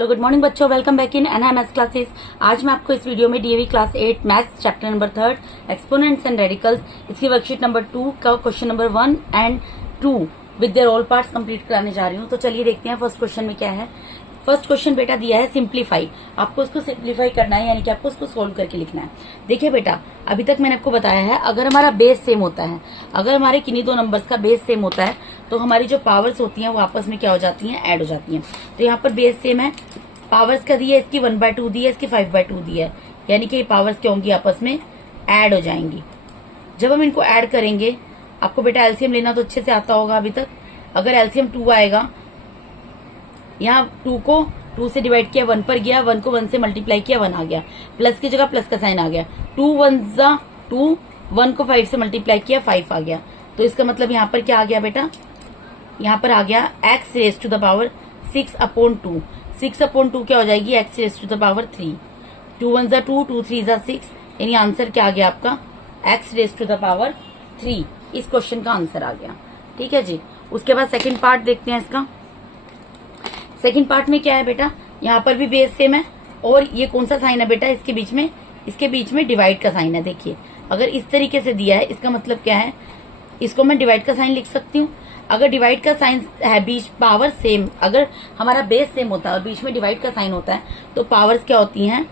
तो good morning बच्चों, welcome back in NIMS classes. आज मैं आपको इस वीडियो में DAV class 8 maths chapter number 3 exponents and radicals इसकी वर्कशीट नंबर 2 का question number 1 and 2 with their all parts complete कराने जा रही हूँ। तो चलिए देखते हैं फर्स्ट क्वेश्चन में क्या है। फर्स्ट क्वेश्चन बेटा दिया है सिंप्लीफाई। आपको इसको सिंप्लीफाई करना है, यानी कि आपको इसको सोल्व करके लिखना है। देखिए बेटा, अभी तक मैंने आपको बताया है, अगर हमारा बेस सेम होता है, अगर हमारे किन्हीं दो नंबर्स का बेस सेम होता है, तो हमारी जो पावर्स होती हैं वो आपस में क्या हो जाती हैं, ऐड हो जाती हैं। तो यहाँ पर बेस सेम है, पावर्स का दिया है, इसकी 1/2 दी है, इसकी 5/2 दी है, यानी कि ये पावर्स क्या होंगी, आपस में ऐड हो जाएंगी। जब हम इनको ऐड करेंगे, आपको बेटा एलसीएम लेना तो अच्छे से आता होगा अभी तक। अगर एलसीएम 2 आएगा, यहाँ 2 को 2 से डिवाइड किया, 1 पर गया, 1 को 1 से मल्टीप्लाई किया, 1 आ गया, प्लस की जगह प्लस का साइन आ गया, 2 1 जा 2, 1 को 5 से मल्टीप्लाई किया, 5 आ गया। तो इसका मतलब यहाँ पर क्या आ गया बेटा, यहाँ पर आ गया x raise to the power 6/2। 6/2 क्या हो जाएगी, x raise to the power 3। 2 1 जा 2, 2 3 जा 6, यानी आंसर क्या आ गया आपका, x raise to the power 3। इस क्वेश्चन का आंसर आ गया। ठीक है जी। उसके बाद सेकंड पार्ट देखते हैं इसका। सेकंड पार्ट में क्या है बेटा, यहाँ पर भी बेस सेम है, और ये कौन सा साइन है बेटा, इसके बीच में डिवाइड का साइन है। देखिए, अगर इस तरीके से दिया है, इसका मतलब क्या है, इसको मैं डिवाइड का साइन लिख सकती हूँ। अगर डिवाइड का साइन है, बीच पावर सेम, अगर हमारा बेस सेम होता है और बीच में डिवाइड का साइन होता है, तो पावर्स क्या होती हैं,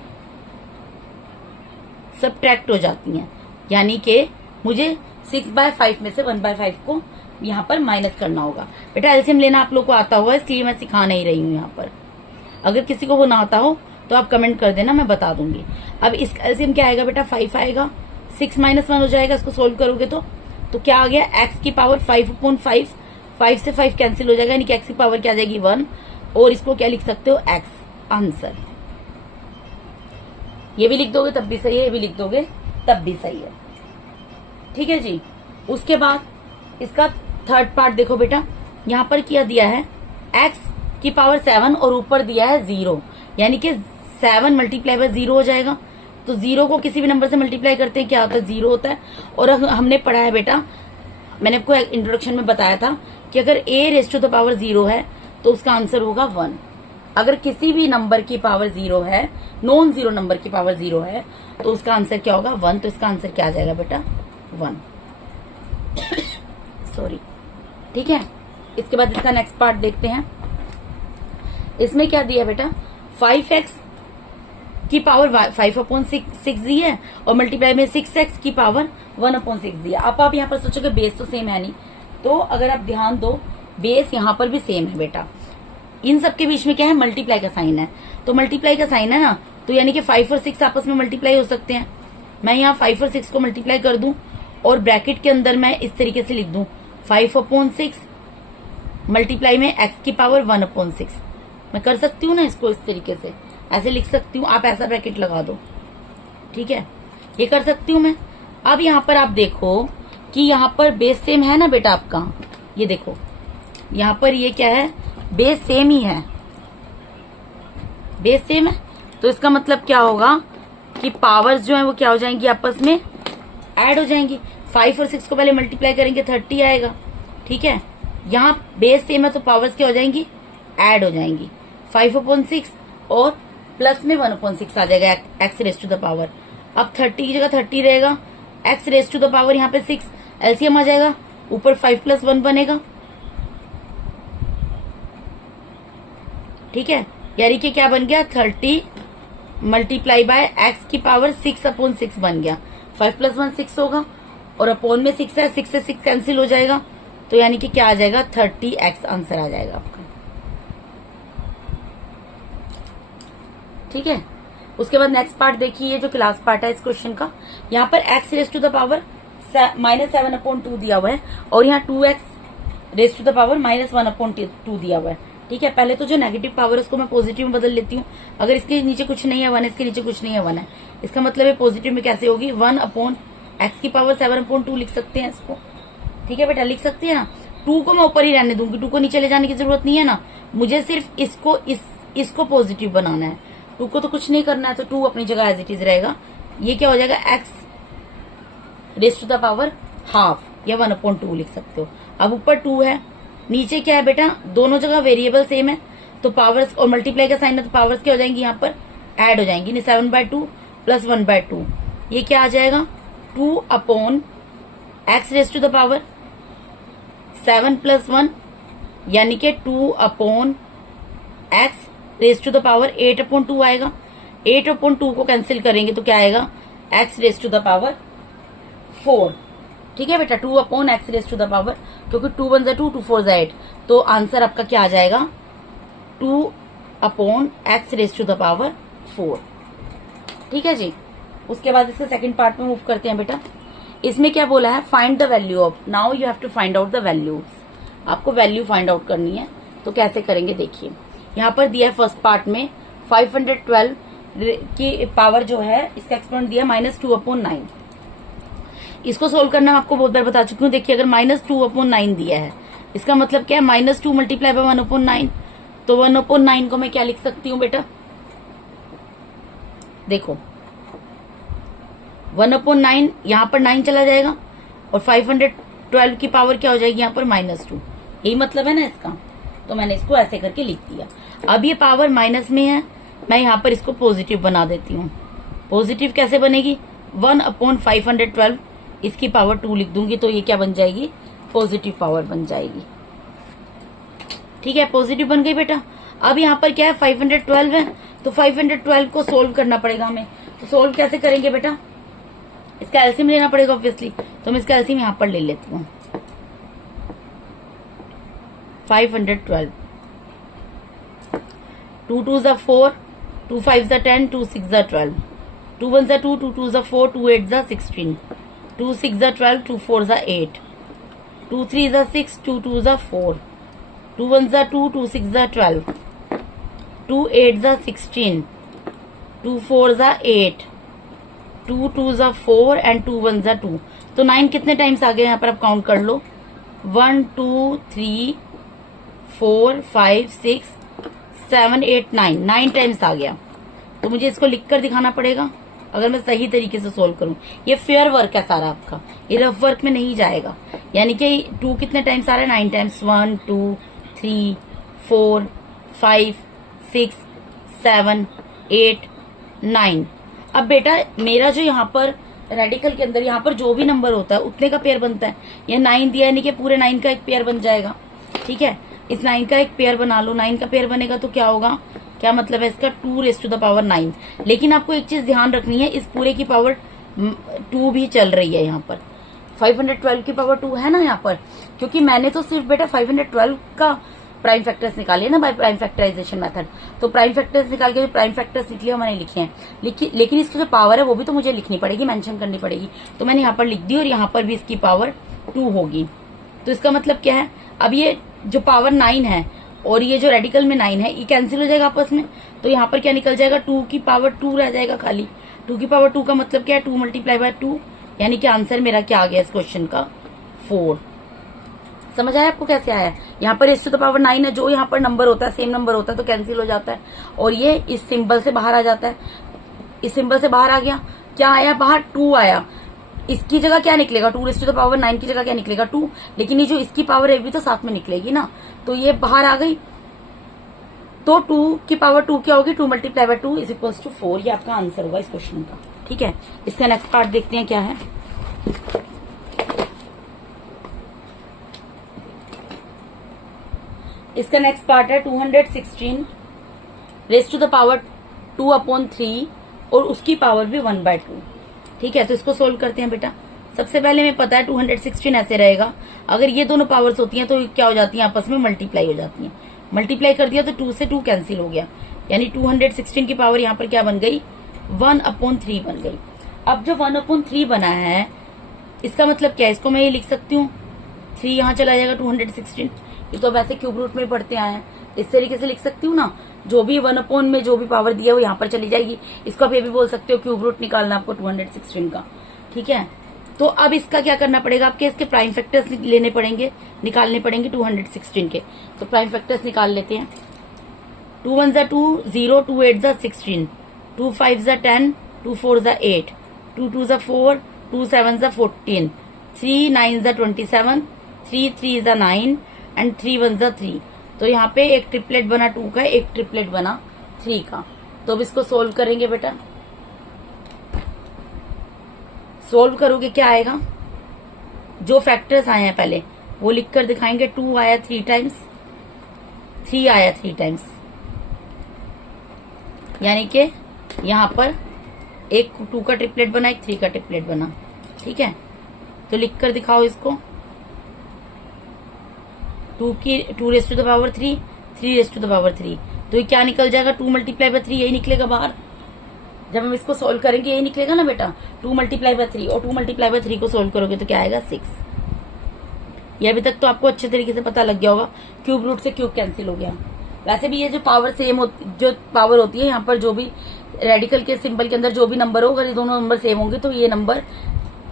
सबट्रैक्ट हो जाती हैं। यानी कि मुझे 6/5 में से 1/5 को यहाँ पर माइनस करना होगा। बेटा एलसीएम लेना आप लोग को आता होगा, इसलिए मैं सिखा नहीं रही हूँ यहाँ पर। अगर किसी को वो ना आता हो तो आप कमेंट कर देना, मैं बता दूंगी। अब इसका एलसीएम क्या आएगा बेटा, 5 आएगा, 6 - 1 हो जाएगा। इसको सोल्व करोगे तो क्या आ गया, x की पावर 5/5, 5 से 5 कैंसिल हो जाएगा, यानी कि x की पावर क्या आ जाएगी, 1। और इसको क्या लिख सकते हो, x आंसर। ये भी लिख दोगे तब भी सही है, ये भी लिख दोगे तब भी सही है। ठीक है जी। उसके बाद इसका थर्ड पार्ट देखो बेटा, यहाँ पर क्या दिया है, x की पावर 7 और ऊपर दिया है 0, यानी कि 7 मल्टीप्लाई बाय 0 हो जाएगा। तो 0 को किसी भी नंबर से मल्टीप्लाई करते हैं, क्या होता है, 0 होता है। और हमने पढ़ा है बेटा, मैंने आपको इंट्रोडक्शन में बताया था कि अगर a raise to the power 0 है तो उसका आंसर होगा 1। अगर किसी भी नंबर की पावर 0 है, नॉन जीरो नंबर की पावर 0 है, तो उसका आंसर क्या होगा, 1। तो इसका आंसर क्या आ जाएगा बेटा, 1। सॉरी। ठीक है। इसके बाद इसका नेक्स्ट पार्ट देखते हैं। इसमें क्या दिया बेटा, 5x की पावर 5/6 दी है, और मल्टीप्लाई में 6x की पावर 1/6 दी है। आप यहाँ पर सोचोगे बेस तो सेम है नहीं, तो अगर आप ध्यान दो, बेस यहाँ पर भी सेम है बेटा। इन सबके बीच में क्या है, मल्टीप्लाई का साइन है। तो मल्टीप्लाई का साइन है ना, तो यानी कि 5 और 6 आपस में मल्टीप्लाई हो सकते हैं। मैं यहाँ 5 और 6 को मल्टीप्लाई कर दूं, और ब्रैकेट के अंदर मैं इस तरीके से लिख दूं, 5/6 मल्टीप्लाई में x की पावर 1/6। मैं कर सकती हूँ ना इसको, इस तरीके से ऐसे लिख सकती हूँ। आप ऐसा ब्रैकेट लगा दो, ठीक है, ये कर सकती हूँ मैं। अब यहाँ पर आप देखो कि यहाँ पर बेस सेम है ना बेटा आपका, ये देखो यहाँ पर ये क्या है, बेस सेम ही है, बेस सेम है। तो इसका मतलब क्या होगा कि पावर्स जो है वो क्या हो जाएंगी, आपस में ऐड हो जाएंगी। 5 और 6 को पहले मल्टीप्लाई करेंगे, 30 आएगा। ठीक है, यहाँ बेस सेम है तो पावर्स क्या हो जाएंगी, ऐड हो जाएंगी। 5/6 और प्लस में 1/6 आ जाएगा, x raise to the power. अब 30 की जगह 30 रहेगा, x raise to the power यहाँ पे 6, एलसीएम आ जाएगा, ऊपर 5 + 1 बनेगा। ठीक है, यानी कि क्या बन गया, 30 मल्टीप्लाई बाय x की पावर 6/6 बन गया। 5 + 1 6 होगा, और अपोन में 6 है, 6 से 6 कैंसिल हो जाएगा, तो यानी कि क्या आ जाएगा, 30x आंसर आ जाएगा आपका। ठीक है। उसके बाद नेक्स्ट पार्ट देखिए, जो क्लास पार्ट है इस क्वेश्चन का। यहाँ पर x raise to the power -7/2 दिया हुआ है, और यहाँ 2x raise to the power -1/2 दिया हुआ है। ठीक है, पहले तो जो नेगेटिव पावर है उसको मैं पॉजिटिव में बदल लेती हूँ। अगर इसके नीचे कुछ नहीं है 1, इसके नीचे कुछ नहीं है 1 है, इसका मतलब है पॉजिटिव में कैसे होगी, 1/x की पावर 7/2 लिख सकते हैं इसको। ठीक है बेटा, लिख सकते हैं ना। 2 को मैं ऊपर ही रहने दूंगी, 2 को नीचे ले जाने की जरूरत नहीं है ना, मुझे सिर्फ इसको पॉजिटिव बनाना है। 2 को तो कुछ नहीं करना है, तो 2 अपनी जगह एज इट इज रहेगा। ये क्या हो जाएगा, x raise to the power half, या 1/2 लिख सकते हो। अब ऊपर 2 है, नीचे क्या है बेटा, दोनों जगह वेरिएबल सेम है, तो पावर्स और मल्टीप्लाई का साइन है तो पावर्स क्या हो जाएंगी यहाँ पर, ऐड हो जाएंगी। नहीं 7/2 प्लस 1/2 ये क्या आ जाएगा 2 upon x raise to the power 7 plus 1 यानी कि 2 upon x raise to the power 8/2 आएगा। 8/2 को कैंसिल करेंगे तो क्या आएगा x raise to the power 4। ठीक है बेटा 2 upon x raise to the power, क्योंकि 2 1 2 2 4 8, तो आंसर आपका क्या आ जाएगा 2 upon x raise to the power 4। ठीक है जी। उसके बाद इसके सेकंड पार्ट में मूव करते हैं बेटा। इसमें क्या बोला है, find the value of, now you have to find out the values. आपको वैल्यू फाइंड आउट करनी है, तो कैसे करेंगे देखिए। यहाँ पर दिया है फर्स्ट पार्ट में 512 की पावर जो है इसका एक्सपोनेंट दिया -2/9। इसको सोल्व करना मैं आपको बहुत बार बता चुकी हूँ। देखिए अगर -2/9 दिया है इसका मतलब क्या है -2 मल्टीप्लाई बाय 1/9, तो 1/9 को मैं क्या लिख सकती हूँ बेटा, देखो 1/9 यहाँ पर 9 चला जाएगा और 512 की पावर क्या हो जाएगी यहाँ पर -2। यही मतलब है ना इसका, तो मैंने इसको ऐसे करके लिख दिया। अब ये पावर माइनस में है, मैं यहाँ पर इसको पॉजिटिव बना देती हूँ। पॉजिटिव कैसे बनेगी 1/512 इसकी पावर 2 लिख दूंगी, तो ये क्या बन जाएगी पॉजिटिव पावर बन जाएगी। ठीक है पॉजिटिव बन गई बेटा। अब यहाँ पर क्या है 512 है, तो 512 को सोल्व करना पड़ेगा हमें। तो सोल्व कैसे करेंगे बेटा, इसका एलसीएम लेना पड़ेगा ऑब्वियसली, तो मैं इसका एलसीएम यहाँ पर ले लेती हूँ। 512 2 2 जा 4, 2 5 जा 10, 2 6 जा 12, 2 1 जा 2, 2 2 जा 4, 2 8 जा 16, 2 6 जा 12, 2 4 जा 8, 2 3 जा 6, 2 2 जा 4, 2 1 जा 2, 2 6 जा 12, 2 8 जा 16, 2 4 जा 8, 2 2 जा 4 एंड 2 1 जा 2। तो 9 कितने टाइम्स आ गए यहाँ पर आप काउंट कर लो, 1 2 3 4 5 6 7 8 9, 9 टाइम्स आ गया। तो मुझे इसको लिखकर दिखाना पड़ेगा अगर मैं सही तरीके से सोल्व करूं। ये फेयर वर्क है सारा आपका, ये रफ वर्क में नहीं जाएगा। यानी कि 2 कितने टाइम्स आ रहा है 9 टाइम्स, 1 2 3 4 5 6 7 8 9। अब बेटा मेरा जो यहाँ पर रेडिकल के अंदर यहाँ पर जो भी नंबर होता है उतने का पेयर बनता है। ये 9 दिया यानी कि पूरे 9 का एक पेयर बन जाएगा। ठीक है इस 9 का एक पेयर बना लो, 9 का पेयर बनेगा तो क्या होगा, क्या मतलब है इसका 2 रेज़ टू द पावर 9। लेकिन आपको एक चीज ध्यान रखनी है, इस पूरे की पावर 2 भी चल रही है यहाँ पर। 512 की पावर 2 है ना यहाँ पर, क्योंकि मैंने तो सिर्फ बेटा 512 का प्राइम फैक्टर्स निकाले ना बाय प्राइम फैक्टराइजेशन मेथड। तो प्राइम फैक्टर्स निकाल के जो प्राइम फैक्टर्स निकले मैंने लिखे हैं, लेकिन इसकी जो पावर है वो भी तो मुझे लिखनी पड़ेगी, मेंशन करनी पड़ेगी। तो मैंने यहाँ पर लिख दी और यहाँ पर भी इसकी पावर 2 होगी। तो इसका मतलब क्या है, अब ये जो पावर 9 है और ये जो रेडिकल में 9 है ये कैंसिल हो जाएगा आपस में। तो यहाँ पर क्या निकल जाएगा 2 की पावर 2 रह जाएगा खाली। 2 की पावर 2 का मतलब क्या है 2 मल्टीप्लाई बाय 2, यानी कि आंसर मेरा क्या आ गया इस क्वेश्चन का 4। समझ आया आपको कैसे आया। यहाँ पर रेज़ टू द पावर 9 है, जो यहाँ पर नंबर होता है सेम नंबर होता है तो कैंसिल हो जाता है और ये इस सिंबल से बाहर आ जाता है। इस सिंबल से बाहर आ गया, क्या आया बाहर 2 आया। इसकी जगह क्या निकलेगा 2 रेज़ टू द पावर 9 की जगह क्या निकलेगा 2, लेकिन ये जो इसकी पावर है भी तो साथ में निकलेगी ना, तो ये बाहर आ गई। तो 2 की पावर 2 क्या होगी 2 multiply by 2 is equals to 4। ये आपका आंसर होगा इस क्वेश्चन का। ठीक है इसका नेक्स्ट पार्ट देखते हैं क्या है। इसका नेक्स्ट पार्ट है 216 रेज़ टू द पावर 2/3 और उसकी पावर भी 1/2। ठीक है तो इसको सोल्व करते हैं बेटा। सबसे पहले हमें पता है 216 ऐसे रहेगा, अगर ये दोनों पावर्स होती हैं तो क्या हो जाती हैं आपस में मल्टीप्लाई हो जाती हैं। मल्टीप्लाई कर दिया तो 2 से 2 कैंसिल हो गया, यानी 216 की पावर यहाँ पर क्या बन गई 1/3 बन गई। अब जो 1/3 बना है इसका मतलब क्या है, इसको मैं ये लिख सकती हूँ 3 यहाँ चला जाएगा 216। ये तो वैसे क्यूब रूट में पढ़ते आए हैं, इस तरीके से लिख सकती हूँ ना, जो भी 1/ में जो भी पावर दिया वो यहाँ पर चली जाएगी। इसको आप ये भी बोल सकते हो क्यूब रूट निकालना आपको 216 का। ठीक है तो अब इसका क्या करना पड़ेगा, आपके इसके प्राइम फैक्टर्स लेने पड़ेंगे, निकालने पड़ेंगे 216 के। तो प्राइम फैक्टर्स निकाल लेते हैं। 2 1 जा 2 0, 2 8 जा 16, 2 5 जा 10, 2 4 जा 8, 2 2 जा 4, 2 7 जा 14, 3 9 जा 27, 3 3 जा 9 एंड 3 1 जा 3। तो यहाँ पे एक ट्रिपलेट बना 2 का, एक ट्रिपलेट बना 3 का। तो अब इसको सोल्व करेंगे बेटा। सोल्व करोगे क्या आएगा, जो फैक्टर्स आए हैं पहले वो लिख कर दिखाएंगे। 2 आया 3 टाइम्स, 3 आया 3 टाइम्स, यानी कि यहाँ पर एक 2 का ट्रिपलेट बना, एक 3 का ट्रिपलेट बना। ठीक है, तो लिख कर दिखाओ इसको। 2 raise to the power 3, 3 raise to the power 3, तो ये क्या निकल जाएगा, 2 मल्टीप्लाई बाय 3 यही निकलेगा बाहर। जब हम इसको सोल्व करेंगे यही निकलेगा ना बेटा, 2 मल्टीप्लाई बाय 3, और 2 मल्टीप्लाई बाय 3 को सोल्व करोगे तो क्या आएगा 6। ये अभी तक तो आपको अच्छे तरीके से पता लग गया होगा, क्यूब रूट से क्यूब कैंसिल हो गया। वैसे भी ये जो पावर सेम जो पावर होती है, यहाँ पर जो भी रेडिकल के सिंबल के अंदर जो भी नंबर हो, अगर ये दोनों नंबर सेम होंगे तो ये नंबर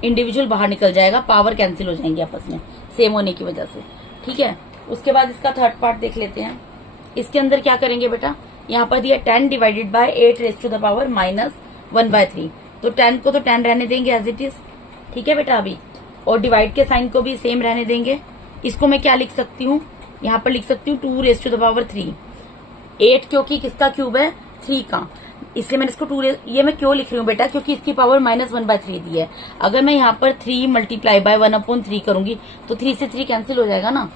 इंडिविजुअल बाहर निकल जाएगा, पावर कैंसिल हो जाएंगे आपस में सेम होने की वजह से। ठीक है, उसके बाद इसका थर्ड पार्ट देख लेते हैं। इसके अंदर क्या करेंगे बेटा, यहाँ पर दिया 10 divided by 8 raise to the power -1/3, तो 10 को तो 10 रहने देंगे एज इट इज। ठीक है बेटा अभी, और डिवाइड के साइन को भी सेम रहने देंगे। इसको मैं क्या लिख सकती हूँ, यहाँ पर लिख सकती हूँ 2 रेज़ टू द पावर 3। 8 क्योंकि किसका क्यूब है, 3 का, इसलिए मैंने इसको 2 ये मैं क्यों लिख रही हूँ बेटा, क्योंकि इसकी पावर -1/3 दी है। अगर मैं यहाँ पर 3 मल्टीप्लाई बाय 1/3 करूंगी तो 3 से 3 कैंसिल हो जाएगा ना,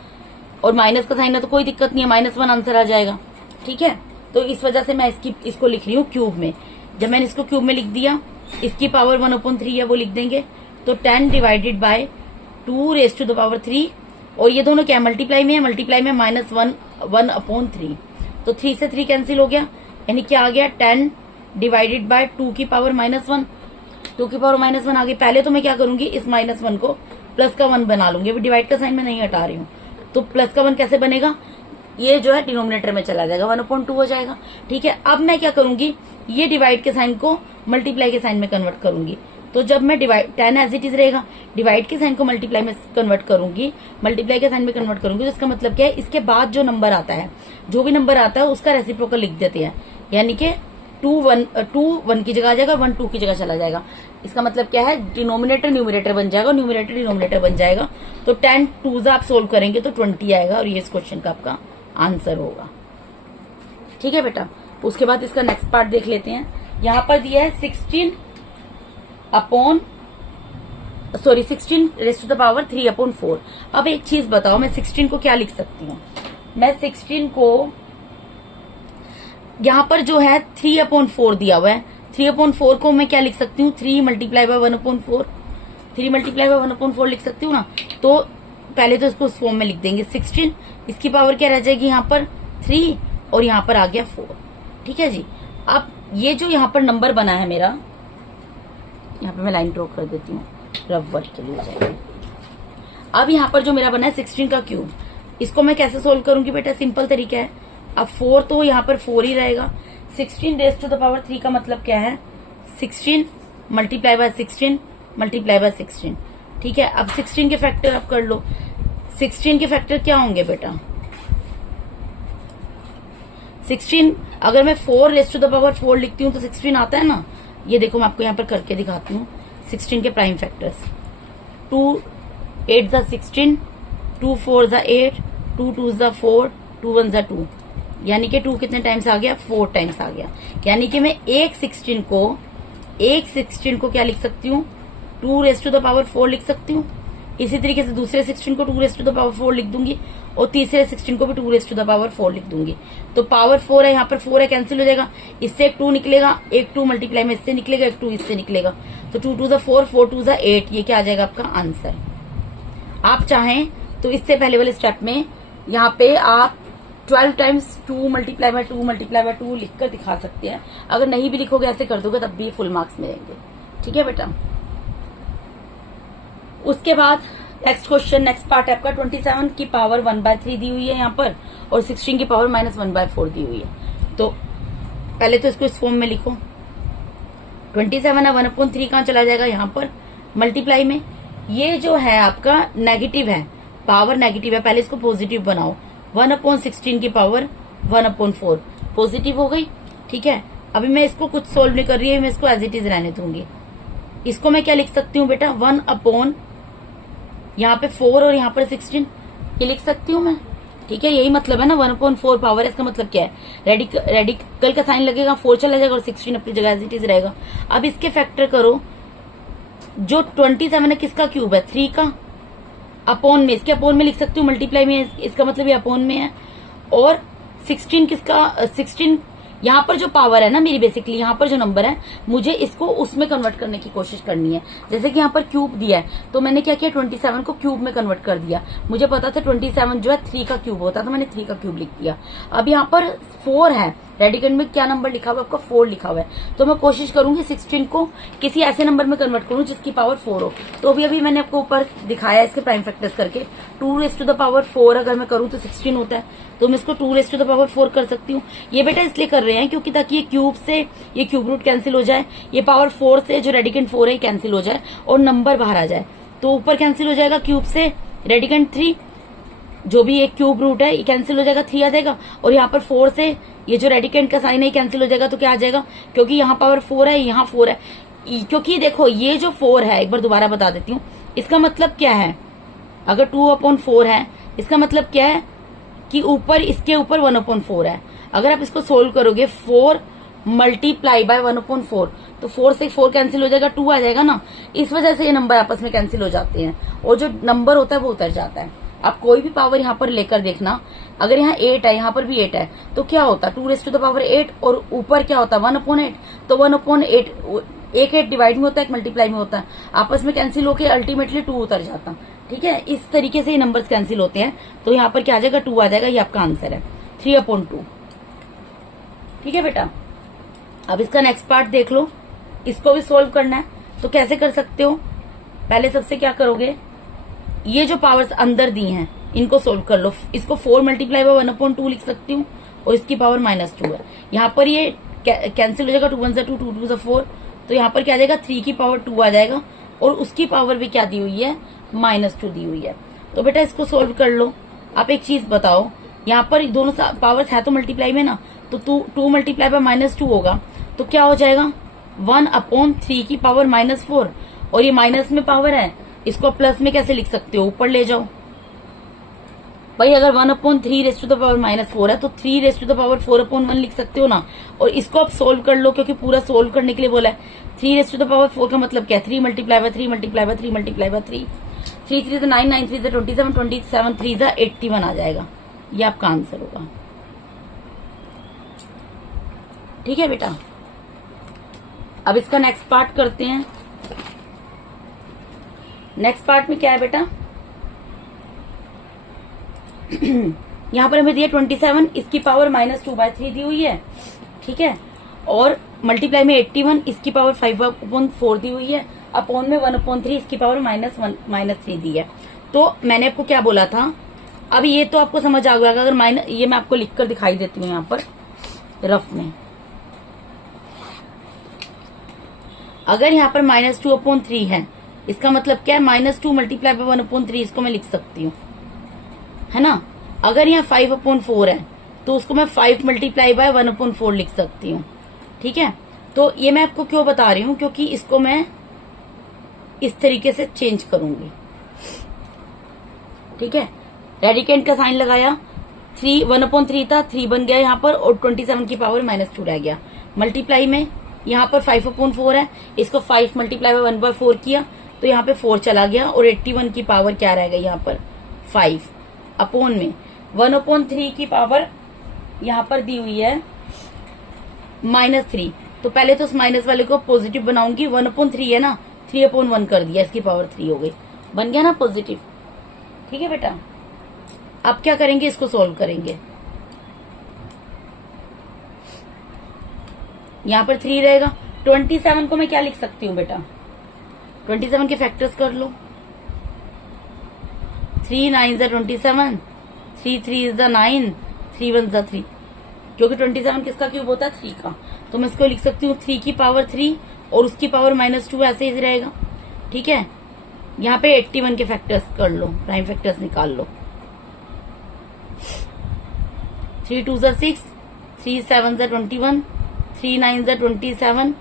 और माइनस का साइन है तो कोई दिक्कत नहीं है, -1 आंसर आ जाएगा। ठीक है, तो इस वजह से मैं इसको लिख रही हूँ क्यूब में। जब मैंने इसको क्यूब में लिख दिया, इसकी पावर 1/3 है वो लिख देंगे, तो 10 divided by 2 raise to the power 3, और ये दोनों क्या मल्टीप्लाई में है, मल्टीप्लाई में -1/3, तो 3 से 3 कैंसिल हो गया, यानी क्या आ गया 10 डिवाइडेड बाय 2 की पावर -1, 2 की पावर -1 आ गई। पहले तो मैं क्या करूंगी, इस -1 को प्लस का 1 बना लूंगी, अभी डिवाइड का साइन मैं नहीं हटा रही हूँ। तो प्लस का 1 कैसे बनेगा, ये जो है डिनोमिनेटर में चला जाएगा, 1/2 हो जाएगा। ठीक है, अब मैं क्या करूंगी, ये डिवाइड के साइन को मल्टीप्लाई के साइन में कन्वर्ट करूंगी। तो जब मैं डिवाइड 10 एज इट इज रहेगा, डिवाइड के साइन को मल्टीप्लाई में कन्वर्ट करूंगी, मल्टीप्लाई के साइन में कन्वर्ट करूंगी, तो इसका मतलब क्या है, इसके बाद जो नंबर आता है, जो भी नंबर आता है उसका रेसिप्रोकल लिख देते हैं, यानी कि 2 1 की जगह आ जाएगा, 1 2 की जगह चला जाएगा। इसका मतलब क्या है, डिनोमिनेटर न्यूमरेटर बन जाएगा, न्यूमरेटर डिनोमिनेटर बन जाएगा। तो 10 2s आप सोल्व करेंगे तो 20 आएगा, और ये इस क्वेश्चन का आपका आंसर होगा। ठीक है बेटा, उसके बाद इसका नेक्स्ट पार्ट देख लेते हैं। यहाँ पर दिया है 16 रेज़ टू द पावर 3/4। अब एक चीज बताओ, मैं 16 को क्या लिख सकती हूँ, मैं 16 को यहाँ पर जो है 3/4 दिया हुआ है, 3/4 को मैं क्या लिख सकती हूँ, 3 मल्टीप्लाई बाय 1/4, 3 मल्टीप्लाई बाय 1/4 लिख सकती हूँ ना। तो पहले तो इसको उस फॉर्म में लिख देंगे, 16 इसकी पावर क्या रह जाएगी, यहाँ पर 3 और यहाँ पर आ गया 4। ठीक है जी, अब ये जो यहाँ पर नंबर बना है मेरा, यहाँ पे मैं लाइन ड्रॉ कर देती हूँ, रफ वर्क के लिए हो जाएगा। अब यहाँ पर जो मेरा बना है 16 का क्यूब, इसको मैं कैसे सोल्व करूंगी बेटा, सिंपल तरीका है। अब 4 तो यहाँ पर 4 ही रहेगा, 16 रेज़ टू द पावर 3 का मतलब क्या है, 16 मल्टीप्लाई बाय 16 मल्टीप्लाई बाय 16। ठीक है, अब 16 के फैक्टर आप कर लो, 16 के फैक्टर क्या होंगे बेटा, 16 अगर मैं 4 रेज़ टू द पावर 4 लिखती हूँ तो 16 आता है ना। ये देखो मैं आपको यहाँ पर करके दिखाती हूँ 16 के प्राइम फैक्टर्स, 2 8 ज़ा 16, 2 4 ज़ा 8, 2 2 ज़ा 4, 2 1 ज़ा 2, यानी कि 2 कितने टाइम्स आ गया, 4 टाइम्स आ गया। यानी कि मैं एक 16 को क्या लिख सकती हूँ, 2 रेज़ टू द पावर 4 लिख सकती हूँ। इसी तरीके से दूसरे 16 को 2 रेज़ टू द पावर 4 लिख दूंगी, और तीसरे 16 को भी 2 रेज़ टू द पावर 4 लिख दूंगी। तो पावर 4 है, यहाँ पर 4 है, कैंसिल हो जाएगा, इससे एक 2 निकलेगा, एक 2 मल्टीप्लाई में इससे निकलेगा, एक 2 इससे निकलेगा, तो 2 2 ज़ा 4, 4 2 ज़ा 8, ये क्या आ जाएगा आपका आंसर। आप चाहें तो इससे पहले वाले स्टेप में यहाँ पे आप 12 times 2 multiply by 2 multiply by 2 लिखकर दिखा सकते हैं। अगर नहीं भी लिखोगे, ऐसे कर दोगे, तब भी फुल मार्क्स मिलेंगे। ठीक है बेटा, उसके बाद नेक्स्ट क्वेश्चन, नेक्स्ट पार्ट है आपका 27 की पावर 1/3 दी हुई है यहाँ पर, और 16 की पावर -1/4 दी हुई है। तो पहले तो इसको इस फॉर्म में लिखो, 27 है, 1/3 कहाँ चला जाएगा, यहाँ पर मल्टीप्लाई में। ये जो है आपका नेगेटिव है, पावर नेगेटिव है, पहले इसको पॉजिटिव बनाओ, 1/16 की पावर 1/4 पॉजिटिव हो गई। ठीक है, अभी मैं इसको कुछ सोल्व नहीं कर रही है, मैं इसको एज इट इज रहने दूंगी। इसको मैं क्या लिख सकती हूँ बेटा, 1/, यहाँ पे 4 और यहाँ पर 16, ये लिख सकती हूँ मैं। ठीक है, यही मतलब है ना, 1/4 पावर है, इसका मतलब क्या है, रेडिकल का साइन लगेगा, 4 चला जाएगा और 16 अपनी जगह एज इट इज रहेगा। अब इसके फैक्टर करो, जो 27 है किसका क्यूब है, 3 का, अपॉन में, इसके अपॉन में लिख सकती हूँ, मल्टीप्लाई में, इसका मतलब ये अपॉन में है। और 16 किसका, 16 यहाँ पर जो पावर है ना मेरी, बेसिकली यहाँ पर जो नंबर है, मुझे इसको उसमें कन्वर्ट करने की कोशिश करनी है। जैसे कि यहाँ पर क्यूब दिया है, तो मैंने क्या किया, 27 को क्यूब में कन्वर्ट कर दिया। मुझे पता था 27 जो है 3 का क्यूब होता है, तो मैंने 3 का क्यूब लिख दिया। अब यहाँ पर 4 है, रेडिकेंड में क्या नंबर लिखा हुआ है आपका, 4 लिखा हुआ है, तो मैं कोशिश करूंगी 16 को किसी ऐसे नंबर में कन्वर्ट करूं जिसकी पावर 4 हो। तो अभी मैंने आपको ऊपर दिखाया इसके प्राइम फैक्टर्स करके, 2⁴ अगर मैं करूं तो 16 होता है, तो मैं इसको 2⁴ कर सकती हूँ। ये बेटा इसलिए कर रहे हैं क्योंकि ताकि ये क्यूब से ये क्यूब रूट कैंसिल हो जाए, ये पावर 4 से जो रेडिकेंड 4 है कैंसिल हो जाए और नंबर बाहर आ जाए। तो ऊपर कैंसिल हो जाएगा क्यूब से रेडिकेंड 3, जो भी एक क्यूब रूट है ये कैंसिल हो जाएगा, 3 आ जाएगा। और यहाँ पर 4 से ये जो रेडिकेंड का साइन है कैंसिल हो जाएगा, तो क्या आ जाएगा, क्योंकि यहाँ पावर 4 है, यहाँ 4 है। क्योंकि देखो ये जो 4 है, एक बार दोबारा बता देती हूँ, इसका मतलब क्या है, अगर 2/4 है, इसका मतलब क्या है कि ऊपर, इसके ऊपर 1/4 है। अगर आप इसको सोल्व करोगे, 4 मल्टीप्लाई बाय 1/4, तो 4 से 4 कैंसिल हो जाएगा, 2 आ जाएगा ना। इस वजह से ये नंबर आपस में कैंसिल हो जाते हैं और जो नंबर होता है वो उतर जाता है। आप कोई भी पावर यहाँ पर लेकर देखना, अगर यहाँ 8 है, यहाँ पर भी 8 है, तो क्या होता है, 2⁸ और ऊपर क्या होता है 1/8, तो 1/8 एक 8 डिवाइड में होता है, एक मल्टीप्लाई में होता है, आपस में कैंसिल होकर अल्टीमेटली 2 उतर जाता। ठीक है, इस तरीके से ये नंबर्स कैंसिल होते हैं। तो यहाँ पर क्या आ जाएगा, 2 आ जाएगा, ये आपका आंसर है 3/2। ठीक है बेटा, अब इसका नेक्स्ट पार्ट देख लो, इसको भी सोल्व करना है। तो कैसे कर सकते हो, पहले सबसे क्या करोगे, ये जो पावर्स अंदर दी हैं इनको सोल्व कर लो। इसको 4 मल्टीप्लाई बाय 1/2 लिख सकती हूँ और इसकी पावर -2 है। यहाँ पर ये कैंसिल हो जाएगा, 2 1 2 2 2 4, तो यहाँ पर क्या आ जाएगा, 3 की पावर 2 आ जाएगा और उसकी पावर भी क्या दी हुई है, -2 दी हुई है। तो बेटा इसको सोल्व कर लो। आप एक चीज बताओ, यहाँ पर दोनों पावर्स है तो मल्टीप्लाई में ना, तो 2 मल्टीप्लाई बाय -2 होगा, तो क्या हो जाएगा, 1/3 की पावर -4, और ये माइनस में पावर है, इसको प्लस में कैसे लिख सकते हो, ऊपर ले जाओ भाई। अगर 1/3⁻4 है तो 3⁻4/1 लिख सकते हो ना। और इसको आप सोल्व कर लो, क्योंकि पूरा सोल्व करने के लिए बोला है। 3⁻4 का मतलब क्या है, 3 multiply by 3 multiply by 3 multiply by 3, 3 3 9 9 3 27 27 3 81 आ जाएगा, ये आपका आंसर होगा। ठीक है बेटा, अब इसका नेक्स्ट पार्ट करते हैं। नेक्स्ट पार्ट में क्या है बेटा, यहाँ पर हमें दिया 27, इसकी पावर -2/3 दी हुई है। ठीक है, और मल्टीप्लाई में 81, इसकी पावर 5/4 दी हुई है, अपॉन में 1/3, इसकी पावर -3 दी है। तो मैंने आपको क्या बोला था, अब ये तो आपको समझ आ गया। अगर ये मैं आपको लिखकर दिखाई देती हूँ यहाँ पर रफ में, अगर यहाँ पर -2/3 है, इसका मतलब क्या है, -2 मल्टीप्लाई बाय 1/3, इसको मैं लिख सकती हूँ, है ना। अगर यहाँ 5/4 है तो उसको मैं 5 मल्टीप्लाई बाय 1/4 लिख सकती हूँ। ठीक है, तो ये मैं आपको क्यों बता रही हूँ, क्योंकि इसको मैं इस तरीके से चेंज करूंगी। ठीक है, रेडिकेंड का साइन लगाया, 1/3 था, 3 बन गया यहाँ पर, और 27 की पावर -2 रह गया। मल्टीप्लाई में यहाँ पर 5/4 है, इसको 5 मल्टीप्लाई बाय 1/4 किया, तो यहाँ पे 4 चला गया, और 81 की पावर क्या रह गई यहाँ पर 5, अपॉन में 1/3 की पावर यहाँ पर दी हुई है -3। तो पहले तो उस माइनस वाले को पॉजिटिव बनाऊंगी, 1/3 है ना, 3/1 कर दिया, इसकी पावर 3 हो गई, बन गया ना पॉजिटिव। ठीक है बेटा, अब क्या करेंगे, इसको सोल्व करेंगे। यहाँ पर 3 रहेगा, 27 को मैं क्या लिख सकती हूँ बेटा, 27 के फैक्टर्स कर लो, 3 9 27, 3 3 9, 3 1 3, क्योंकि 27 किसका क्यूब होता है, 3 का। तो मैं इसको लिख सकती हूँ 3 की पावर 3 और उसकी पावर -2, ऐसे ही रहेगा। ठीक है, यहाँ पे 81 के फैक्टर्स कर लो, प्राइम फैक्टर्स निकाल लो, 3 2 6, 3 7 21, 3 9 27,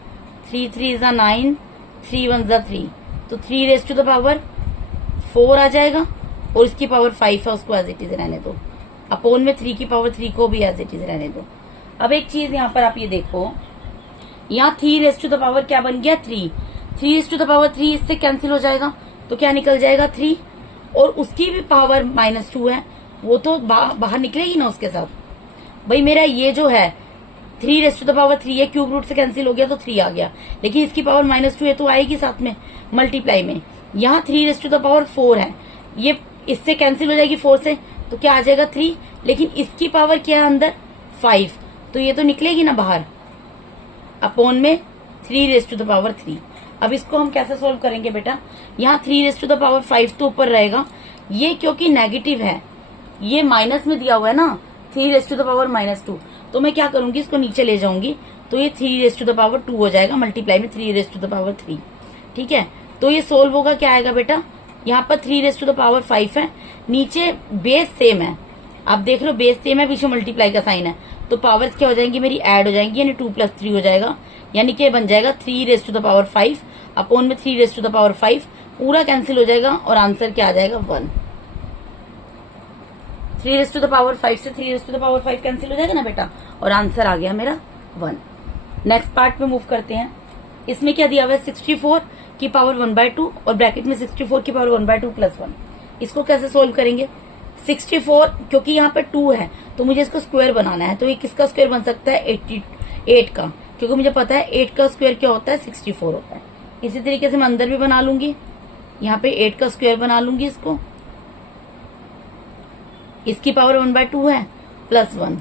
3 3 9, 3 1 3, तो 3⁻4 आ जाएगा, और इसकी पावर 5 है, उसको एज इट इज रहने दो, अपोन में 3 की पावर 3 को भी एज इट इज रहने दो। अब एक चीज यहाँ पर आप ये देखो, यहाँ 3 रेज टू द पावर क्या बन गया 3 रेज टू द पावर 3 इससे कैंसिल हो जाएगा, तो क्या निकल जाएगा 3, और उसकी भी पावर -2 है, वो तो बाहर निकलेगी ना उसके साथ। भाई मेरा ये जो है 3 रेज टू द पावर 3 है, क्यूब रूट से कैंसिल हो गया तो 3 आ गया, लेकिन इसकी पावर -2 है तो आएगी साथ में मल्टीप्लाई में। यहाँ 3 रेज टू द पावर 4 है, ये इससे कैंसिल हो जाएगी 4 से, तो क्या आ जाएगा 3, लेकिन इसकी पावर क्या है अंदर 5, तो ये तो निकलेगी ना बाहर अपोन में 3 रेज टू द पावर 3। अब इसको हम कैसे सोल्व करेंगे बेटा, यहाँ 3 रेज टू द पावर 5 तो ऊपर रहेगा, ये क्योंकि नेगेटिव है, ये माइनस में दिया हुआ है ना 3 रेज टू द पावर -2, तो मैं क्या करूंगी इसको नीचे ले जाऊंगी, तो ये 3 रेज टू द पावर 2 हो जाएगा मल्टीप्लाई में 3 रेज टू द पावर 3। ठीक है, तो ये सोल्व होगा, क्या आएगा बेटा, यहाँ पर 3 रेज टू द पावर 5 है, नीचे बेस सेम है, आप देख लो बेस सेम है, पीछे मल्टीप्लाई का साइन है, तो पावर्स क्या हो जाएंगी मेरी ऐड हो जाएंगी, यानी 2 + 3 हो जाएगा, यानी कि बन जाएगा 3 raise to the power 5 upon में 3 रेज टू द पावर 5, पूरा कैंसिल हो जाएगा और आंसर क्या आ जाएगा 1। 3 रेज टू द पावर 5 से 3 raise to the power 5 cancel हो जाएगा ना बेटा, और आंसर आ गया मेरा 1। नेक्स्ट पार्ट में मूव करते हैं। इसमें क्या दिया हुआ है 64 की पावर 1/2 और ब्रैकेट में 64 की पावर 1/2 + 1। इसको कैसे सोल्व करेंगे, 64 क्योंकि यहाँ पे 2 है तो मुझे इसको स्क्वायर बनाना है, तो ये किसका स्क्वायर बन सकता है 8 का, क्योंकि मुझे पता है 8 का स्क्वायर क्या होता है 64 होता है। इसी तरीके से मैं अंदर भी बना लूंगी, यहाँ पे 8 का स्क्वायर बना लूंगी इसको, इसकी पावर 1/2 है +1।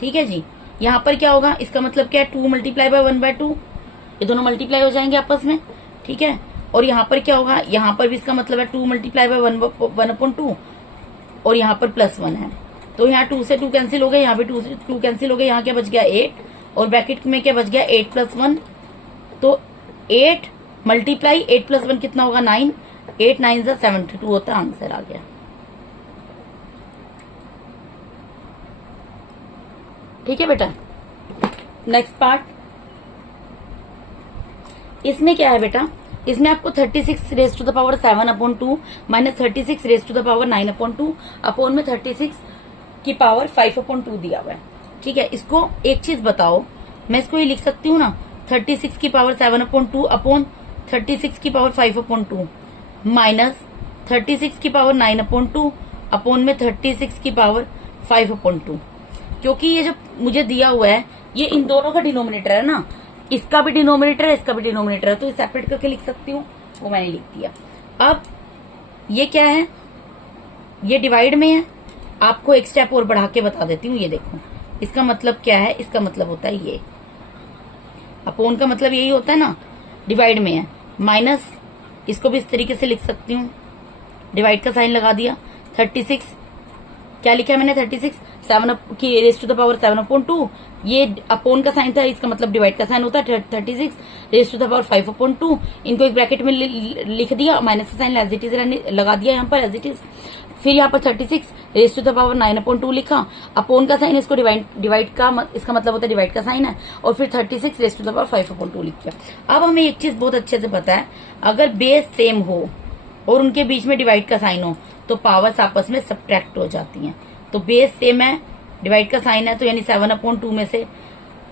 ठीक है जी, यहाँ पर क्या होगा, इसका मतलब क्या है 2 × 1/2, ये दोनों मल्टीप्लाई हो जाएंगे आपस में। ठीक है, और यहाँ पर क्या होगा, यहाँ पर भी इसका मतलब है 2 × 1/2 और यहाँ पर +1 है, तो यहाँ 2 से 2 कैंसिल हो गए, यहाँ भी 2 से 2 कैंसिल हो गए, यहाँ क्या बच गया 8, और ब्रैकेट में क्या बच गया 8 + 1, तो 8 × 8 + 1 कितना होगा 9, 8 9 = 72 होता है, आंसर आ गया। ठीक है बेटा, नेक्स्ट पार्ट, इसमें क्या है बेटा, इसमें आपको 36 raise to the power 7/2 - 36 raise to the power 9/2 upon में 36 की पावर 5/2 दिया हुआ है। ठीक है, इसको एक चीज बताओ, मैं इसको ये लिख सकती हूँ ना 36 की पावर 7/2 अपोन 36 की पावर 5/2 माइनस 36 की पावर 9/2 अपोन में 36 की पावर 5/2, क्योंकि ये जो मुझे दिया हुआ है ये इन दोनों का डिनोमिनेटर है ना, इसका भी डिनोमिनेटर है इसका भी डिनोमिनेटर है, तो ये सेपरेट करके लिख सकती हूँ, वो मैंने लिख दिया। अब ये क्या है, ये डिवाइड में है, आपको एक स्टेप और बढ़ा के बता देती हूँ, ये देखो इसका मतलब क्या है, इसका मतलब होता है ये अपोन का मतलब यही होता है ना, डिवाइड में है, माइनस इसको भी इस तरीके से लिख सकती हूँ, डिवाइड का साइन लगा दिया, 36 क्या लिखा है मैंने 36 7 की रेज टू द पावर 7/2, ये अपोन का साइन था, इसका मतलब डिवाइड का साइन होता है 36 रेज टू द पावर 5/2, इनको एक ब्रैकेट में लिख दिया, माइनस का साइन एज इट इज लगा दिया यहाँ पर एज इट इज, फिर यहाँ पर 36 रेज टू द पावर 9/2 लिखा, अपोन का साइन इसको डिवाइड का इसका मतलब होता है डिवाइड का साइन है, और फिर 36 रेज टू द पावर 5/2 लिख दिया। अब हमें एक चीज बहुत अच्छे से पता है, अगर बेस सेम हो और उनके बीच में डिवाइड का साइन हो तो पावर्स आपस में सब्ट्रैक्ट हो जाती हैं, तो बेस सेम है डिवाइड का साइन है, तो यानी 7/2 में से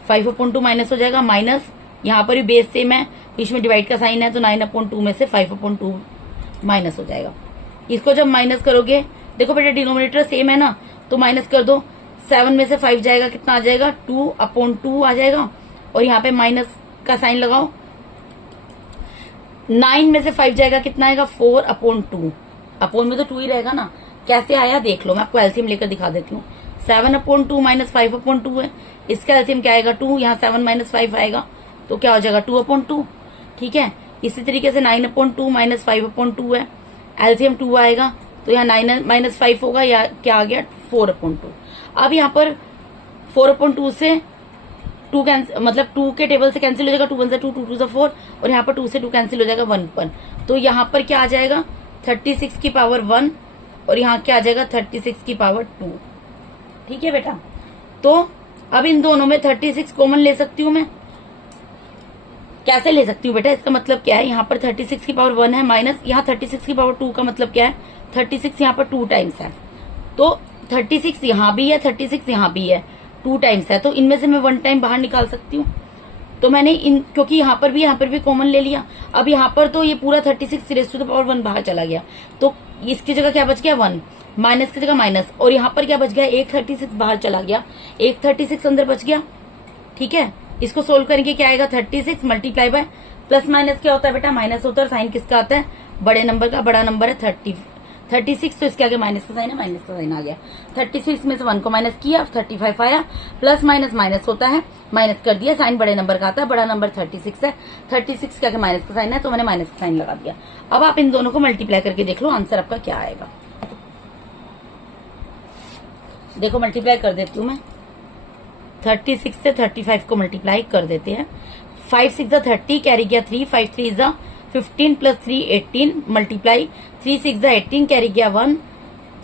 5/2 माइनस हो जाएगा, माइनस यहाँ पर भी बेस सेम है, बीच में डिवाइड का साइन है, तो 9/2 में से 5/2 माइनस हो जाएगा। इसको जब माइनस करोगे, देखो बेटा डिनोमिनेटर सेम है ना, तो माइनस कर दो, 7 में से 5 जाएगा, कितना आ जाएगा 2/2 आ जाएगा, और यहाँ पे माइनस का साइन लगाओ, 9 में से 5 जाएगा, कितना आएगा 4/2, अपोन में तो 2 ही रहेगा ना, कैसे आया देख लो, मैं आपको एलसीएम लेकर दिखा देती हूँ। 7/2 - 5/2 है, इसका एलसीएम क्या आएगा 2, यहाँ 7 - 5 आएगा, तो क्या हो जाएगा 2/2। ठीक है, इसी तरीके से 9/2 - 5/2 है, एलसीएम 2 आएगा, तो यहाँ 9 - 5 होगा, या क्या आ गया 4/2। अब यहाँ पर 4/2 से 2 कैंसिल, मतलब 2 के टेबल से कैंसिल हो जाएगा, 2 1 2 2 2 4, और यहाँ पर 2 से 2 कैंसिल हो जाएगा 1, तो यहाँ पर क्या आ जाएगा 36 की पावर 1, और यहाँ क्या आ जाएगा 36 की पावर 2। ठीक है बेटा, तो अब इन दोनों में 36 कॉमन ले सकती हूँ मैं, कैसे ले सकती हूँ बेटा, इसका मतलब क्या है, यहाँ पर 36 की पावर 1 है, माइनस यहाँ 36 की पावर 2 का मतलब क्या है, 36 यहाँ पर 2 टाइम्स है, तो 36 यहाँ भी है, 36 यहाँ भी है, 2 टाइम्स है, तो इनमें से मैं 1 टाइम बाहर निकाल सकती हूँ। तो मैंने क्योंकि यहाँ पर भी कॉमन ले लिया। अब यहाँ पर तो ये पूरा 36 रेज़ टू द पावर 1 बाहर चला गया, तो इसकी जगह क्या बच गया 1, माइनस की जगह माइनस, और यहाँ पर क्या बच गया, एक 36 बाहर चला गया, एक 36 अंदर बच गया। ठीक है, इसको सोल्व करेंगे, क्या आएगा 36 मल्टीप्लाई बाय, प्लस माइनस क्या होता है बेटा, माइनस होता है, और साइन किसका आता है, बड़े नंबर का, बड़ा नंबर है 36, तो इसके आगे माइनस का साइन है, माइनस का साइन आ गया। 36 में से 1 को माइनस किया, 35 आया, प्लस माइनस माइनस होता है, माइनस कर दिया, साइन बड़े नंबर का आता है, बड़ा नंबर 36 है, 36 के आगे माइनस का साइन है, तो मैंने माइनस का साइन लगा दिया। अब आप इन दोनों को मल्टीप्लाई करके देख लो, आंसर आपका क्या आएगा। देखो मल्टीप्लाई कर देती हूँ मैं, 36 से 35 को मल्टीप्लाई कर देते हैं। 5 6 30, कैरी गया 3, 5 3 15 प्लस 3 18, मल्टीप्लाई 3 6 18, कैरी गया 1,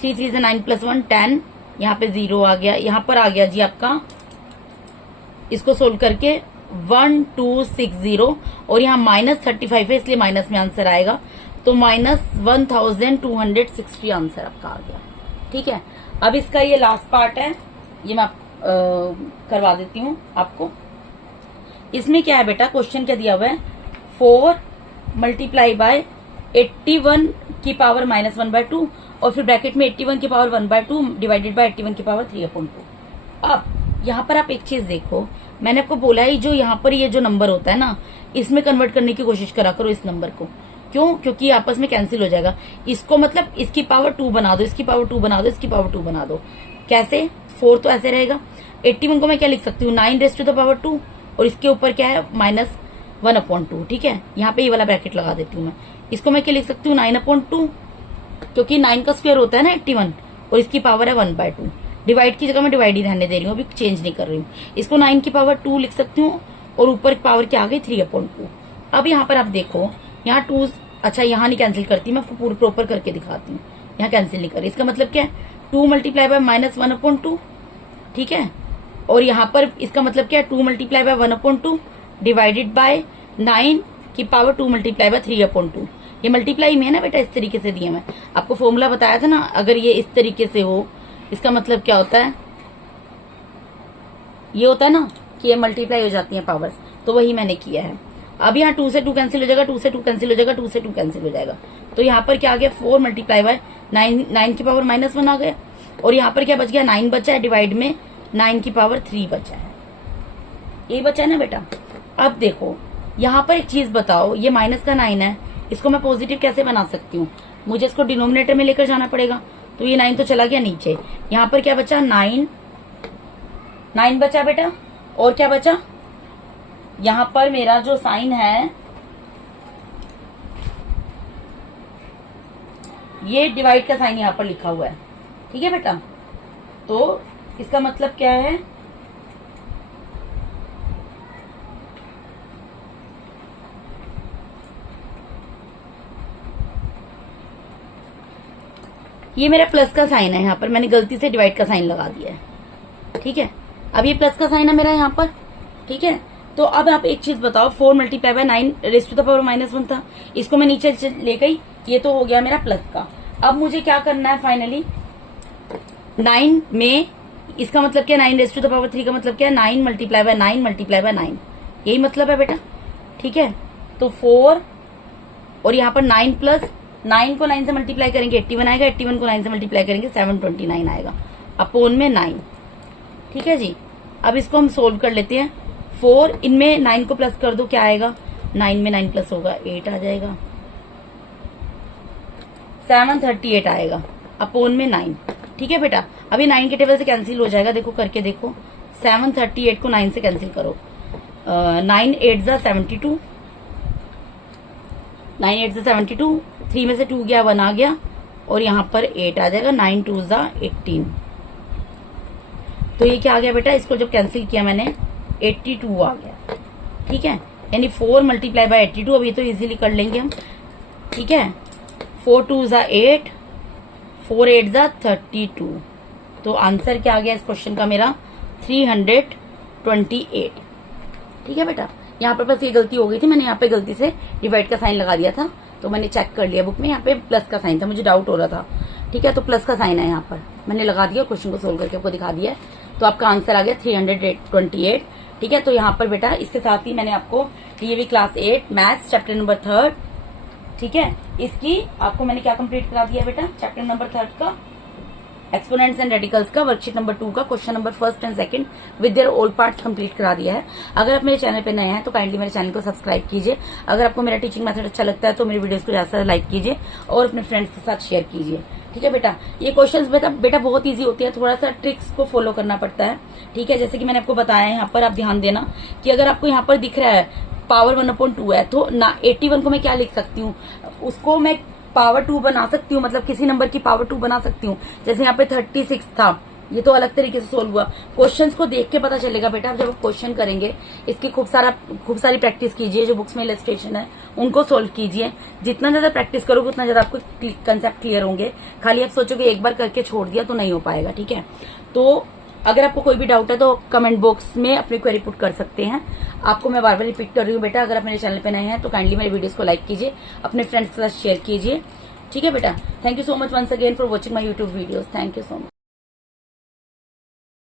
3 3 9 प्लस 1 10, यहाँ पे 0 आ गया, यहाँ पर आ गया जी आपका, इसको सोल्व करके 1260, और यहाँ माइनस 35 है, इसलिए माइनस में आंसर आएगा, तो माइनस 1260 आंसर आपका आ गया। ठीक है, अब इसका ये लास्ट पार्ट है, ये मैं करवा देती हूँ आपको। इसमें क्या है बेटा, क्वेश्चन क्या दिया हुआ है, 4 मल्टीप्लाई बाय 81 की पावर माइनस 1/2, और फिर ब्रैकेट में 81 की पावर 1/2 डिवाइडेड बाय 81 की पावर 3/2। अब यहाँ पर आप एक चीज देखो, मैंने आपको बोला ही, जो यहाँ पर ये जो नंबर होता है ना, इसमें कन्वर्ट करने की कोशिश करा करो इस नंबर को। क्यों? क्योंकि आपस में कैंसिल हो जाएगा। इसको मतलब इसकी पावर 2 बना दो, इसकी पावर 2 बना दो, इसकी पावर 2 बना दो। कैसे? 4 तो ऐसे रहेगा, 81 को मैं क्या लिख सकती हूँ, 9 रेज़ टू द पावर 2, और इसके ऊपर क्या है, माइनस 1/2। ठीक है, यहाँ पे ये वाला ब्रैकेट लगा देती हूँ मैं। इसको मैं क्या लिख सकती हूँ, 9/2, क्योंकि 9 का स्क्वायर होता है ना 81, और इसकी पावर है 1/2। डिवाइड की जगह मैं डिवाइड ही रहने दे रही हूँ, अभी चेंज नहीं कर रही हूँ। इसको 9 की पावर 2 लिख सकती हूँ, और ऊपर पावर क्या आ गई 3/2। अब यहाँ पर आप देखो, यहाँ 2, अच्छा यहाँ नहीं कैंसिल करती, मैं पूरा प्रॉपर करके दिखाती हूँ, यहाँ कैंसिल नहीं कर रही। इसका मतलब क्या है, 2 मल्टीप्लाई बाय माइनस 1/2। ठीक है, और यहाँ पर इसका मतलब क्या है, 2 मल्टीप्लाई बाय 1/2 डिवाइडेड बाय 9 की पावर 2 मल्टीप्लाई बाय 3/2। ये मल्टीप्लाई में है ना बेटा, इस तरीके से दिया मैं आपको, फॉर्मूला बताया था ना, अगर ये इस तरीके से हो, इसका मतलब क्या होता है, ये होता है ना कि ये मल्टीप्लाई हो जाती है पावर्स, तो वही मैंने किया है। अब यहाँ 2 से 2 कैंसिल हो जाएगा, 2 से 2 कैंसिल हो जाएगा, 2 से 2 कैंसिल हो जाएगा, तो यहाँ पर क्या आ गया, 4 मल्टीप्लाई बाय 9 की पावर -1 आ गया, और यहाँ पर क्या बच गया, 9 बचा है, डिवाइड में 9 की पावर 3 बचा है, ये बचा है ना बेटा। अब देखो यहाँ पर एक चीज बताओ, ये माइनस का 9 है, इसको मैं पॉजिटिव कैसे बना सकती हूँ, मुझे इसको डिनोमिनेटर में लेकर जाना पड़ेगा, तो ये 9 तो चला गया नीचे, यहाँ पर क्या बचा, 9 बचा बेटा, और क्या बचा, यहाँ पर मेरा जो साइन है, ये डिवाइड का साइन यहाँ पर लिखा हुआ है। ठीक है बेटा, तो इसका मतलब क्या है, ये मेरा प्लस का साइन है, यहाँ पर मैंने गलती से डिवाइड का साइन लगा दिया है। ठीक है, अब ये प्लस का साइन है मेरा यहाँ पर। ठीक है, तो अब आप एक चीज बताओ, 4 multiply by 9 raise to the power -1 था, इसको मैं नीचे ले गई, ये तो हो गया मेरा प्लस का। अब मुझे क्या करना है, फाइनली 9 में, इसका मतलब क्या, 9 रेज़ टू द पावर 3 का मतलब क्या है, 9 मल्टीप्लाई बाय 9 मल्टीप्लाई बाय 9, यही मतलब है बेटा। ठीक है, तो 4, और यहाँ पर 9 प्लस 9 को 9 से मल्टीप्लाई करेंगे 81 आएगा, 81 को 9 से मल्टीप्लाई करेंगे 729 आएगा, अपोन में 9। ठीक है जी, अब इसको हम सोल्व कर लेते हैं। 4, इनमें 9 को प्लस कर दो, क्या आएगा, 9 में 9 प्लस होगा 8 आ जाएगा, 738 आएगा, अपोन में 9। ठीक है बेटा, अभी 9 के टेबल से कैंसिल हो जाएगा, देखो करके देखो, 738 को 9 से कैंसिल करो, 9 8 जा 72, 9 8 जा 72, 3 में से 2 गया, 1 आ गया, और यहाँ पर 8 आ जाएगा, 9 2 जा 18, तो ये क्या आ गया बेटा, इसको जब कैंसिल किया मैंने 82 आ गया। ठीक है, यानी 4 मल्टीप्लाई बाय 82, अब ये तो इजीली कर लेंगे हम। ठीक है, 4 2 जा 8, 4 8 जा 32, तो आंसर क्या आ गया इस क्वेश्चन का मेरा, 328। ठीक है बेटा, यहाँ पर बस ये गलती हो गई थी, मैंने यहाँ पे गलती से डिवाइड का साइन लगा दिया था, तो मैंने चेक कर लिया बुक में, यहाँ पे प्लस का साइन था, मुझे डाउट हो रहा था ठीक है, तो प्लस का साइन है यहाँ पर, मैंने लगा दिया, क्वेश्चन को सोल्व करके आपको दिखा दिया है। तो आपका आंसर आ गया 328। ठीक है, तो यहाँ पर बेटा इसके साथ ही मैंने आपको DAV class 8 maths chapter number 3, ठीक है, इसकी आपको मैंने क्या कंप्लीट करा दिया बेटा, चैप्टर नंबर 3 का एक्सपोनेंट्स एंड रेडिकल्स का वर्कशीट नंबर 2 का question number 1 and 2 with their all parts complete करा दिया है। अगर आप मेरे चैनल पे नए हैं तो काइंडली मेरे चैनल को सब्सक्राइब कीजिए। अगर आपको मेरा टीचिंग मेथड अच्छा लगता है तो मेरी वीडियोस को ज्यादा से लाइक कीजिए और अपने फ्रेंड्स के साथ शेयर कीजिए। ठीक है बेटा, ये क्वेश्चंस बेटा बहुत इजी होती है, थोड़ा सा ट्रिक्स को फॉलो करना पड़ता है। ठीक है, जैसे कि मैंने आपको बताया, यहाँ पर आप ध्यान देना कि अगर आपको यहाँ पर दिख रहा है पावर 1/2 है, तो ना 81 को मैं क्या लिख सकती हूँ, उसको मैं पावर 2 बना सकती हूँ, मतलब किसी नंबर की पावर 2 बना सकती हूँ। जैसे यहाँ पे 36 था, ये तो अलग तरीके से सोल्व हुआ। क्वेश्चंस को देख के पता चलेगा बेटा, जब आप क्वेश्चन करेंगे इसकी खूब सारी प्रैक्टिस कीजिए। जो बुक्स में इलस्ट्रेशन है उनको सोल्व कीजिए। जितना ज्यादा प्रैक्टिस करोगे उतना ज्यादा आपको कंसेप्ट क्लियर होंगे। खाली आप सोचोगे एक बार करके छोड़ दिया तो नहीं हो पाएगा। ठीक है, तो अगर आपको कोई भी डाउट है तो कमेंट बॉक्स में अपनी क्वेरी पुट कर सकते हैं। आपको मैं बार बार रिपीट कर रही हूँ बेटा, अगर आप मेरे चैनल पे नए हैं तो काइंडली मेरे वीडियोस को लाइक कीजिए, अपने फ्रेंड्स के साथ शेयर कीजिए। ठीक है बेटा, thank you so much once again for watching my YouTube videos. Thank you so much.